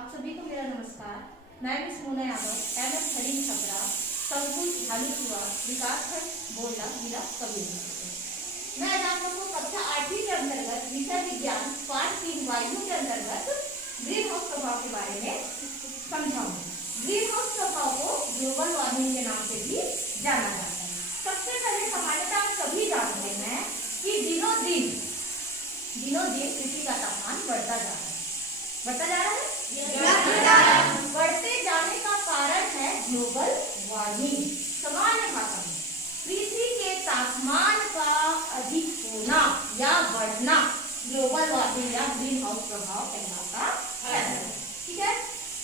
आप सभी को मेरा नमस्कार। मैं मिस मोना यादव एमएस हरिन छपरा संकुल झालुआ विकास खंड बोला जिला कबीरनगर। मैं आज आप लोगों को कक्षा 8वीं के अंतर्गत विषय विज्ञान पाठ 3 वायु के अंतर्गत ग्रीन हाउस प्रभाव के बारे में समझाऊंगी। ग्रीन हाउस प्रभाव को ग्लोबल वार्मिंग के नाम से भी जाना जाता है। सबसे पहले सामान्यतः आप सभी जानते हैं कि दिनों दिन पृथ्वी का तापमान बढ़ता जा रहा है। बढ़ते जाने का कारण है ग्लोबल वार्मिंग। सामान्य भाषा में पृथ्वी के तापमान का अधिक होना या बढ़ना ग्लोबल वार्मिंग या ग्रीन हाउस प्रभाव कहलाता है। ठीक है,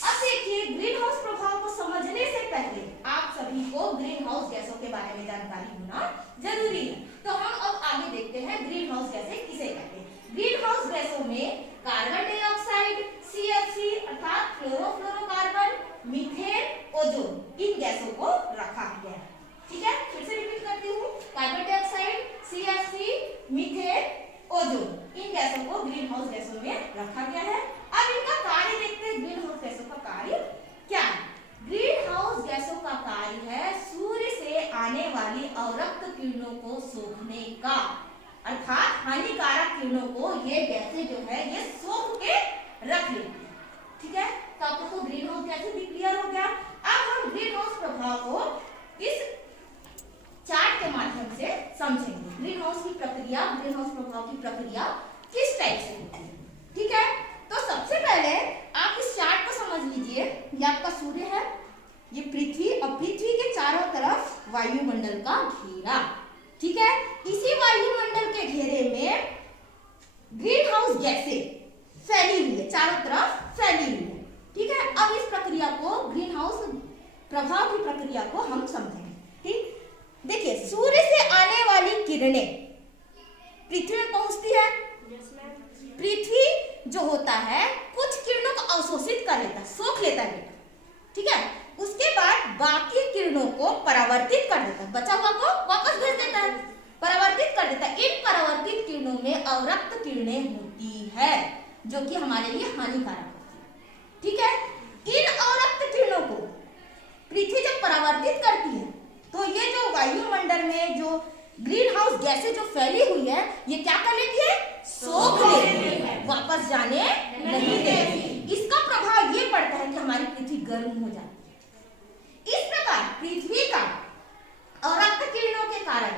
अब देखिए ग्रीन हाउस प्रभाव को समझने से पहले आप सभी को ग्रीन हाउस गैसों के बारे में जानकारी होना जरूरी है। तो हम अब आगे देखते हैं ग्रीन हाउस गैसें किसे कहते हैं। ग्रीन हाउस गैसों में कार्बन डाइऑक्साइड, CFC अर्थात क्लोरोफ्लोरोकार्बन, मीथेन, ओजोन इन गैसों को रखा गया है। ठीक है, फिर से रिपीट करती हूँ, carbon dioxide, CFC, methane, ozone in गैसों को ग्रीन हाउस गैसों में रखा गया है। अब इनका कार्य देखते हैं। ग्रीन हाउस गैसों का कार्य क्या है? ग्रीन हाउस गैसों का कार्य है सूर्य से आने वाली अवरक्त किरणों को सोखने का, अर्थात हानिकारक किरणों को ये गैसें जो है ये सोख के रख लेती है। ठीक है, तो आप लोगों को ग्रीन हाउस गैसें भी क्लियर हो गया। अब हम ग्रीन हाउस प्रभाव को इस चार्ट के माध्यम से समझेंगे। ग्रीन हाउस की प्रक्रिया, ग्रीन हाउस प्रभाव की प्रक्रिया किस टाइप से होती है। ठीक है, तो सबसे पहले आप इस चार्ट को समझ लीजिए। ये आपका सूर्य है, ये पृथ्वी और पृथ्वी के चारों तरफ वायुमंडल का घेरा। ठीक है, इसी वायुमंडल के घेरे में ग्रीन हाउस गैसें फैली हुई है, चारों तरफ फैली हुई है। ठीक है, अब इस प्रक्रिया को ग्रीन हाउस प्रभाव की प्रक्रिया को हम समझेंगे। ठीक, देखिए सूर्य से आने वाली किरणें पृथ्वी में पहुंचती है। पृथ्वी जो होता है कुछ किरणों को अवशोषित कर लेता है, सोख लेता है बेटा। ठीक है, उसके बाद बाकी किरणों को परावर्तित कर देता है, बचा हुआ को वापस भेज देता है, परावर्तित कर देता है। इन परावर्तित किरणों में अवरक्त किरणें होती है जो कि हमारे लिए हानिकारक होती है। ठीक है, इन अवरक्त किरणों को पृथ्वी जब परावर्तित करती है तो ये जो वायुमंडल में जो ग्रीन हाउस गैसें जो फैली हुई है ये क्या कर लेती है? सोख लेती है, वापस जाने नहीं देती। इसका प्रभाव ये पड़ता है कि हमारी पृथ्वी गर्म हो जाती है। इस प्रकार पृथ्वी का अवरक्त किरणों के कारण,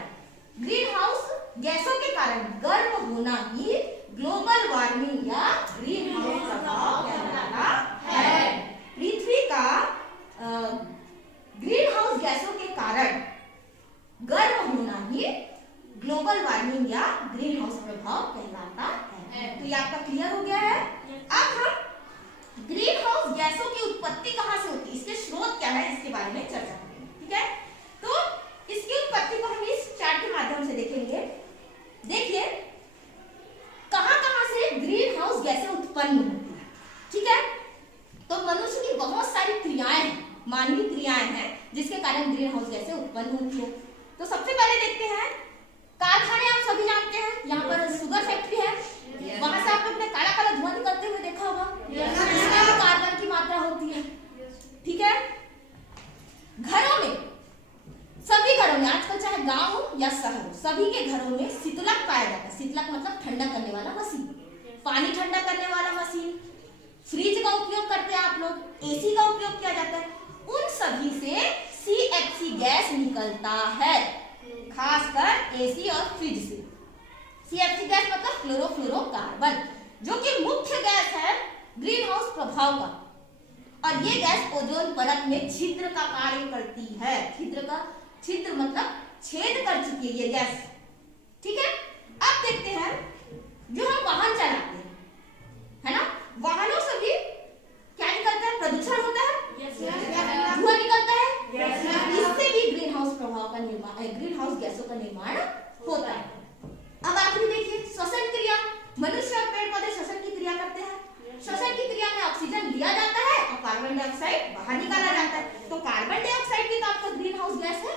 ग्रीन हाउस गैसों के कारण गर्म होना ही ग्लोबल वार्मिंग या ग्रीन हाउस प्रभाव कहलाता है। पृथ्वी का ग्रीन हाउस गैसों के कारण गर्म होना ही ग्लोबल वार्मिंग या ग्रीन हाउस प्रभाव कहलाता है। तो ये आपका क्लियर हो गया है। अब हम ग्रीन हाउस गैसों की उत्पत्ति कहां से होती है, इसके स्रोत क्या है, इसके बारे में चर्चा करेंगे। ठीक है, तो इसकी उत्पत्ति को हम इस चार्ट के माध्यम से देखेंगे। देखिए कहां से ग्रीन हाउस गैसें उत्पन्न होती है। ठीक है, तो मनुष्य की बहुत सारी क्रियाएं हैं, मानवीय क्रियाएं हैं जिसके कारण ग्रीन हाउस गैसें उत्पन्न होती है। तो सबसे पहले देखते हैं कारखाने। आप सभी जानते हैं, यहाँ पर शुगर फैक्ट्री है, वहां से आप लोग ने काला काला धुआं निकलते हुए देखा होगा, इसमें कार्बन की मात्रा होती है। ठीक है, घरों में, सभी घरों में आजकल चाहे गांव या शहर हो, सभी के घरों में शीतलक पाया जाता है। शीतलक मतलब ठंडा करने वाला मशीन, पानी ठंडा करने वाला मशीन, फ्रिज का उपयोग करते हैं आप लोग, AC का उपयोग किया जाता है। उन सभी से CFC गैस निकलता है, खासकर AC और फ्रिज से। CFC गैस मतलब क्लोरोफ्लोरोकार्बन, जो कि मुख्य गैस है ग्रीन हाउस प्रभाव का। और ये गैस ओजोन परत में छिद्र का कार्य करती है। छिद्र मतलब छेद कर चुकी है ये गैस। ठीक है, अब देखते हैं जो हम वाहन चलाते हैं, है ना, वाहनों से भी क्या निकलता है? प्रदूषण होता है, धुआं निकलता है। इससे भी ग्रीन हाउस प्रभाव का निर्माण, ग्रीन हाउस गैसों का निर्माण होता है। अब आखिरी देखिए श्वसन क्रिया। मनुष्य और पेड़ पौधे श्वसन की क्रिया करते हैं। श्वसन की क्रिया में ऑक्सीजन लिया जाता है और कार्बन डाइऑक्साइड बाहर निकाला जाता है। तो कार्बन डाइऑक्साइड भी तो आपका ग्रीन हाउस गैस है।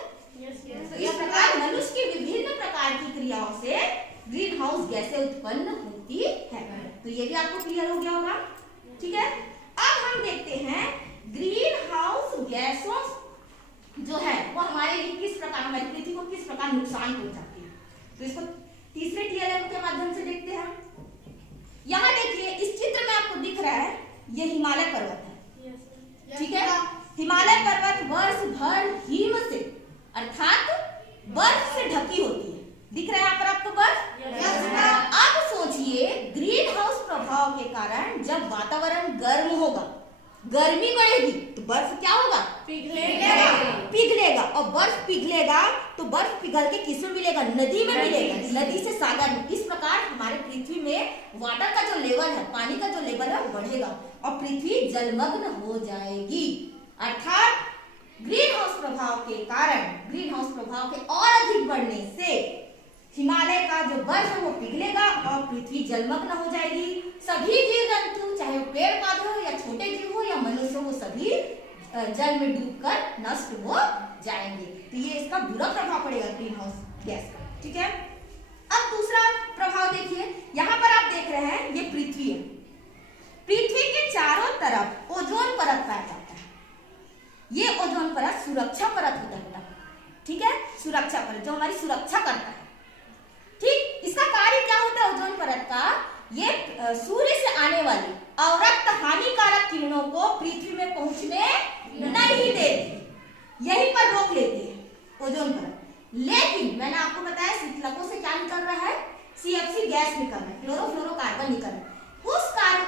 तो इस प्रकार मनुष्य की विभिन्न प्रकार की क्रियाओं से ग्रीन हाउस गैसें उत्पन्न होती है। तो ये भी आपको क्लियर हो गया होगा। ठीक है, अब हम हम देखते हैं ग्रीन हाउस गैसों जो है वो हमारे लिए किस प्रकार, हमारी पृथ्वी को किस प्रकार नुकसान पहुंचाती है। तो इसको तीसरे टीएलएम के माध्यम से देखते हैं। यहाँ देखिए इस चित्र में आपको दिख रहा है ये हिमालय पर्वत है, ठीक है। हिमालय पर्वत वर्ष भर हिम से अर्थात बर्फ से ढकी होती है। दिख रहा है यहाँ पर आपको बर्फ। अब सोचिए ग्रीन हाउस प्रभाव के कारण जब वातावरण गर्म होगा, गर्मी बढ़ेगी तो बर्फ क्या होगा, पिघलेगा। और बर्फ पिघलेगा तो बर्फ पिघल के किस में मिलेगा, नदी में मिलेगा, नदी से सागर में। इस प्रकार हमारे पृथ्वी में वाटर का जो लेवल है, पानी का जो लेवल है बढ़ेगा और पृथ्वी जलमग्न हो जाएगी। अर्थात ग्रीन हाउस प्रभाव के कारण, ग्रीन हाउस प्रभाव के और अधिक बढ़ने से हिमालय का जो बर्फ है वो पिघलेगा और पृथ्वी जलमग्न हो जाएगी। सभी जीव जंतु, चाहे वो पेड़ पौधे हो या छोटे जीव हो या मनुष्य हो, सभी जल में डूबकर नष्ट हो जाएंगे। तो ये इसका बुरा प्रभाव पड़ेगा ग्रीन हाउस गैस का, ठीक है। अब दूसरा प्रभाव देखिए, यहाँ पर आप देख रहे हैं ये पृथ्वी है। पृथ्वी के चारों तरफ ओजोन परत पाया जाता है। ये ओजोन परत सुरक्षा परत होता है, ठीक है, सुरक्षा परत जो हमारी सुरक्षा करता है, ठीक। इसका कार्य क्या होता है ओजोन परत का, ये सूर्य से आने वाली अवरक्त हानिकारक किरणों को पृथ्वी में पहुंचने नहीं देती, यहीं पर रोक लेती है ओजोन परत। लेकिन मैंने आपको बताया शीतलकों से क्या निकल रहा है, सीएफसी गैस निकल रहा है, क्लोरोफ्लोरोकार्बन निकल रहा है।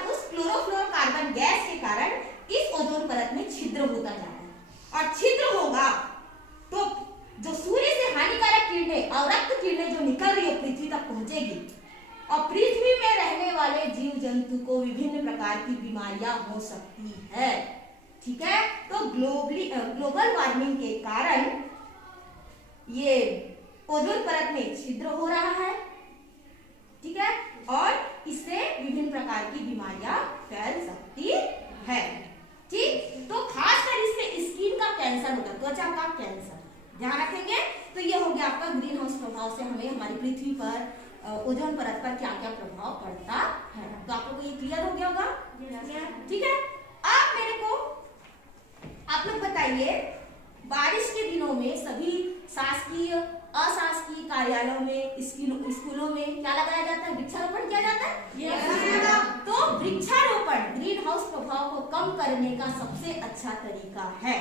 उस क्लोरोफ्लोरोकार्बन गैस के कारण इस ओजोन परत में छिद्र होता जा रहा है और छिद्र होगा तो जो सूर्य से हानिकारक किरणें, अवरक्त किरणें जो निकल रही है पृथ्वी तक पहुंचेगी और पृथ्वी में रहने वाले जीव जंतु को विभिन्न प्रकार की बीमारियां हो सकती है, ठीक है। तो ग्लोबल वार्मिंग के कारण ये ओजोन परत में छिद्र हो रहा है, ठीक है, और इससे विभिन्न प्रकार की बीमारियां फैल सकती है, ठीक। तो खासकर इससे स्किन का कैंसर होता है, त्वचा का कैंसर, ध्यान रखेंगे। तो ये हो गया आपका ग्रीन हाउस प्रभाव से हमें हमारी पृथ्वी पर ओजोन परत पर क्या क्या प्रभाव पड़ता है। तो आप लोगों को ये क्लियर हो गया होगा, ठीक है। आप मेरे को आप लोग बताइए, बारिश के दिनों में सभी शासकीय अशासकीय कार्यालयों में, स्कूलों में क्या लगाया जाता है, वृक्षारोपण किया जाता है। तो वृक्षारोपण ग्रीन हाउस प्रभाव को कम करने का सबसे अच्छा तरीका है,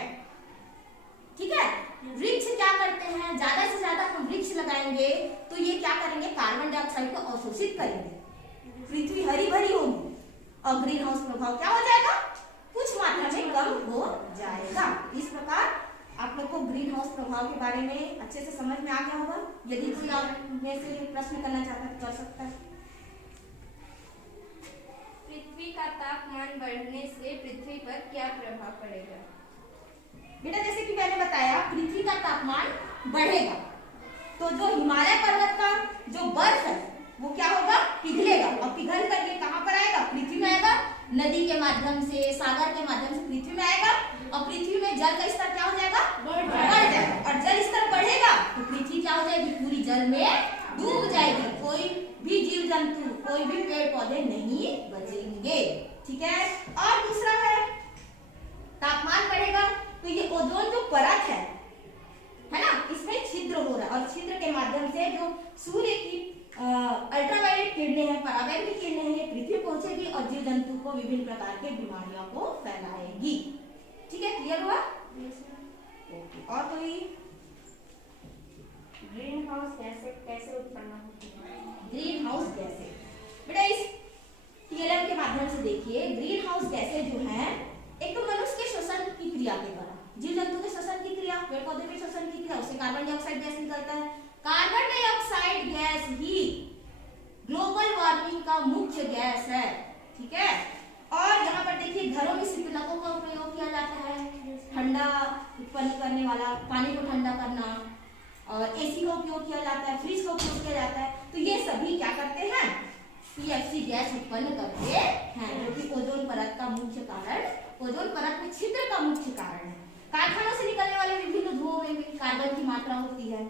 ठीक है। वृक्ष क्या करते हैं, ज्यादा से ज्यादा हम वृक्ष लगाएंगे तो ये क्या करेंगे, कार्बन डाइऑक्साइड को अवशोषित करेंगे, पृथ्वी हरी भरी होगी और ग्रीन हाउस प्रभाव क्या हो जाएगा, कुछ मात्रा में कम हो जाएगा। इस प्रकार आप लोग को ग्रीन हाउस प्रभाव के बारे में अच्छे से समझ में आ गया होगा। यदि कोई आप में से प्रश्न करना चाहता है तो कर सकता है। पृथ्वी का तापमान बढ़ने से पृथ्वी पर क्या प्रभाव पड़ेगा? बेटा जैसे कि मैंने बताया पृथ्वी का तापमान बढ़ेगा तो जो हिमालय पर्वत का जो बर्फ है वो क्या होगा, पिघलेगा और पिघल करके कहाँ पर आएगा, पृथ्वी में आएगा, नदी के माध्यम से, सागर के माध्यम से पृथ्वी में आएगा और पृथ्वी में जल का स्तर क्या हो जाएगा, बढ़ जाएगा। और जल स्तर बढ़ेगा तो पृथ्वी क्या हो जाएगी, पूरी जल में डूब जाएगी, कोई भी जीव जंतु, कोई भी पेड़ पौधे नहीं बचेंगे, ठीक है। और दूसरा है तापमान बढ़ेगा तो ये ओजोन जो परत है ना, इसमें छिद्र हो रहा है और छिद्र के माध्यम से जो सूर्य की अल्ट्रावायलेट किरणें हैं, पराबैंगनी किरणें हैं, ये पृथ्वी पहुंचेगी और जीव जंतु को विभिन्न प्रकार के बीमारियों को फैलाएगी, ठीक है। क्लियर हुआ? ओके। और कोई? ग्रीन हाउस गैसें कैसे उत्पन्न होती है? ग्रीन हाउस गैसें बेटा इस टीएलएम के माध्यम से देखिए, ग्रीन हाउस गैसें जो हैं एक तो मनुष्य के श्वसन की क्रिया के द्वारा, जीव जंतु के श्वसन की क्रिया, पेड़ पौधे के श्वसन की क्रिया, उससे कार्बन डाइऑक्साइड गैस निकलता है। कार्बन डाइऑक्साइड गैस ही ग्लोबल वार्मिंग का मुख्य गैस है, ठीक है। और यहाँ पर देखिए घरों में शीतलकों का प्रयोग किया जाता है, ठंडा उत्पन्न करने वाला, पानी को ठंडा करना, और एसी का उपयोग किया जाता है, फ्रिज का उपयोग किया जाता है। तो ये सभी क्या करते हैं, सीएफसी गैस उत्पन्न करते हैं, जो कि ओजोन परत का मुख्य कारण, ओजोन परत में छिद्र का मुख्य कारण है। कारखानों से निकलने वाले विभिन्न धुओं में भी कार्बन की मात्रा होती है,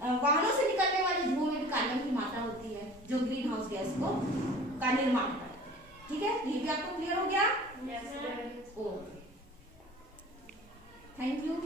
वाहनों से निकलने वाले धुओं में भी कार्बन की मात्रा होती है, जो ग्रीन हाउस गैस को का निर्माण करता है, ठीक है। ये भी आपको क्लियर हो गया? Thank you.